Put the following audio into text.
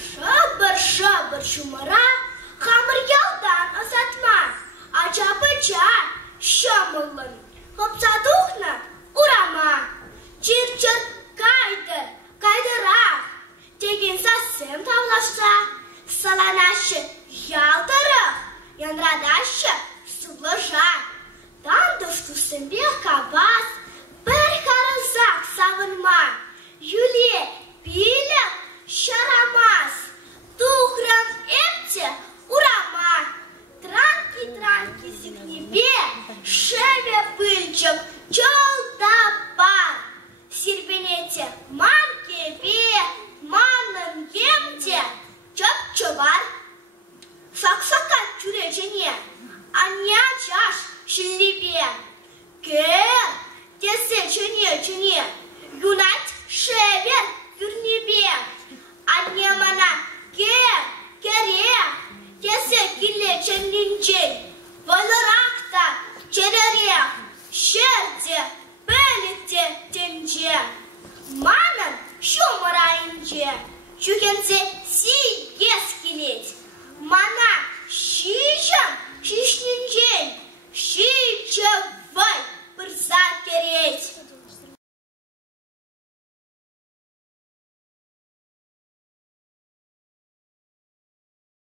Şabır şumara, hamur yaldan azatma. Acabıca şamılın, hopsadıkna urama. Çir kaydırak. Tegin sasım tavlaşsa, salanaşı yaldırık. Yanradaşı sıvıжak. Dandıştısın bir kabaz, bir karızak savunma. Юлия пиля шарамас, тухран эмти урама. Транки сигнебе, шеве пыльчик, чолда пар. Сирбенете манке бе, манын емте, чоп-чобар. Саксака чуречене, аня чаш шиллибе. Кер, тесе чене, юнать шевер юрнебе. Аннемана кере, тесе киле ченнинче. Валыракта черере, шерде, пелете тенче. Манын шумарайынче. Чукенсе